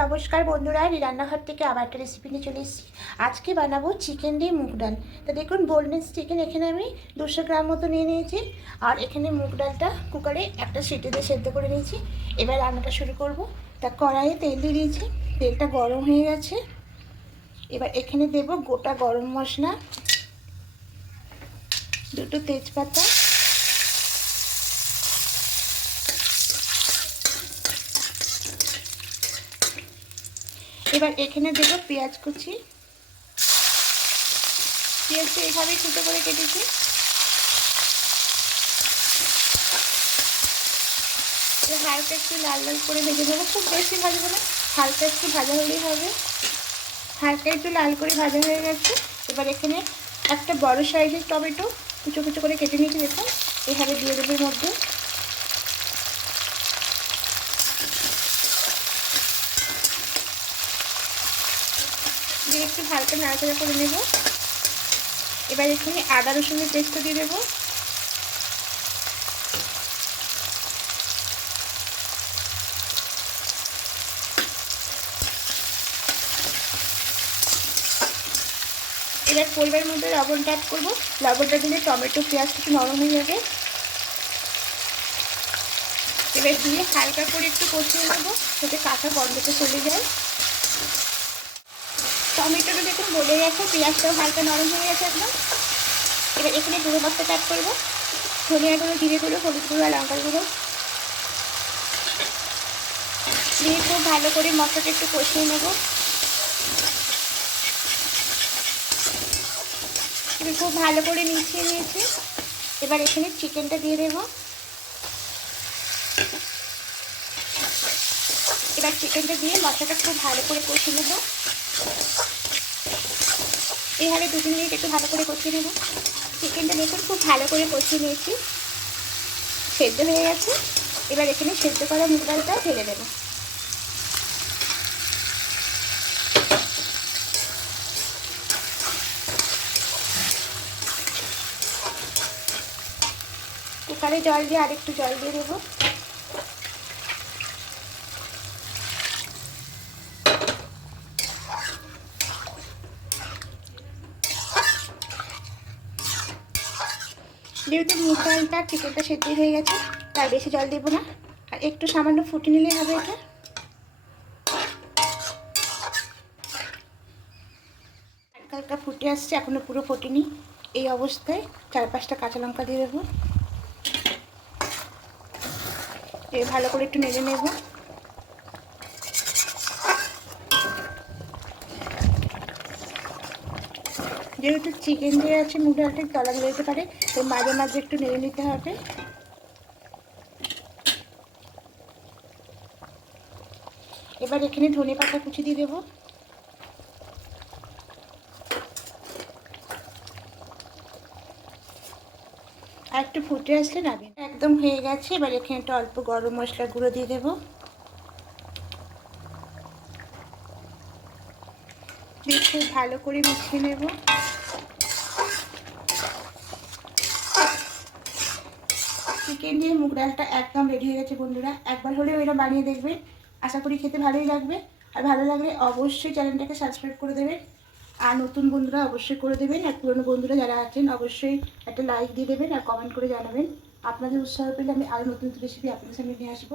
নমস্কার বন্ধুরা রান্নাঘর থেকে আবার একটা রেসিপি নিয়ে চলে এসেছি। আজকে বানাবো চিকেন দিয়ে মুগ ডাল। তা দেখুন বোনলেস চিকেন এখানে আমি দুশো গ্রাম মতো নিয়ে নিয়েছি। আর এখানে মুগ ডালটা কুকারে একটা সিটি দিয়ে সেদ্ধ করে নিয়েছি। এবার রান্নাটা শুরু করব। তা কড়াইয়ে তেল দিয়ে দিয়েছি। তেলটা গরম হয়ে গেছে। এবার এখানে দেব গোটা গরম মশলা, দুটো তেজপাতা এবার এখানে দেবো পেঁয়াজ কুচি। পেঁয়াজটা এভাবেই ছোটো করে কেটেছি। হালকা একটু লাল লাল করে ভেজে নেব। খুব বেশি ভাজবো না, হালকা একটু ভাজা হলেই হবে। হালকা একটু লাল করে ভাজা হয়ে গেছে। এবার এখানে একটা বড় সাইজের টমেটো কুচো কুচো করে কেটে নিয়েছি, দেখুন। এভাবে দিয়ে দেবো মধ্যে। দিয়ে একটু হালকা নাড়াচাড়া করে নেব। এবার এখানে আদা রসুনের পেস্টটা দিয়ে দেবো। এবার পরিবার মধ্যে লবণটা অ্যাড করব। লবণটা দিলে টমেটো, পেঁয়াজ কিছু নরম হয়ে যাবে। এবার দিয়ে হালকা করে একটু কষিয়ে নেব, যাতে কাঁচা গন্ধটা চলে যায়। টমেটোটা দেখুন গলে গেছে, পেঁয়াজটাও হালকা নরম হয়ে গেছে একদম। এবার এখানে গুঁড়ো মশলা অ্যাড করব। ধনিয়া গুঁড়ো, জিরে গুঁড়ো, হলুদ গুঁড়ো আর লঙ্কার গুঁড়ো। দিয়ে খুব ভালো করে মশলাটা একটু কষিয়ে নেব। খুব ভালো করে মিশিয়ে নিয়েছি। এবার এখানে চিকেনটা দিয়ে দেবো। এবার চিকেনটা দিয়ে মশলাটা খুব ভালো করে কষিয়ে নেব। এইভাবে দু তিন মিনিট একটু ভালো করে কষিয়ে নেব। চিকেনটা দেখুন, খুব ভালো করে কষিয়ে নিয়েছি। সেদ্ধ হয়ে গেছে। এবার এখানে সেদ্ধ করা মুগ ডালটা ঢেলে দেবো। কুকারে জল দিয়ে আরেকটু জল দিয়ে দেবো। যেহেতু ডালটা চিকেনটা সেদ্ধ হয়ে গেছে তার বেশি জল দেবো না। আর একটু সামান্য ফুটে নিলে হবে এটা। হালকা ফুটে আসছে, এখনও পুরো ফোটেনি। এই অবস্থায় চার পাঁচটা কাঁচা লঙ্কা দিয়ে দেবো। ভালো করে একটু নেড়ে নেব। যেহেতু চিকেন দিয়ে আছে মুগ ডালটা ধরে যেতে পারে, তো মাঝে মাঝে একটু নেড়ে নিতে হবে। এবার এখানে ধনে পাতা কুচি দিয়ে দেবো। আর একটু ফুটে আসলে নাবে একদম হয়ে গেছে, এবার এখানে একটু অল্প গরম মশলা গুঁড়ো দিয়ে দেবো। দিয়ে খুব ভালো করে মিশিয়ে নেব। চিকেন দিয়ে মুগ ডালটা একদম রেডি হয়ে গেছে বন্ধুরা। একবার হলেও এটা বানিয়ে দেখবেন। আশা করি খেতে ভালোই লাগবে। আর ভালো লাগলে অবশ্যই চ্যানেলটাকে সাবস্ক্রাইব করে দেবেন। আর নতুন বন্ধুরা অবশ্যই করে দেবেন। আর পুরনো বন্ধুরা যারা আছেন, অবশ্যই একটা লাইক দিয়ে দেবেন আর কমেন্ট করে জানাবেন। আপনাদের উৎসাহ পেলে আমি আরও নতুন রেসিপি আপনাদের সামনে নিয়ে আসব।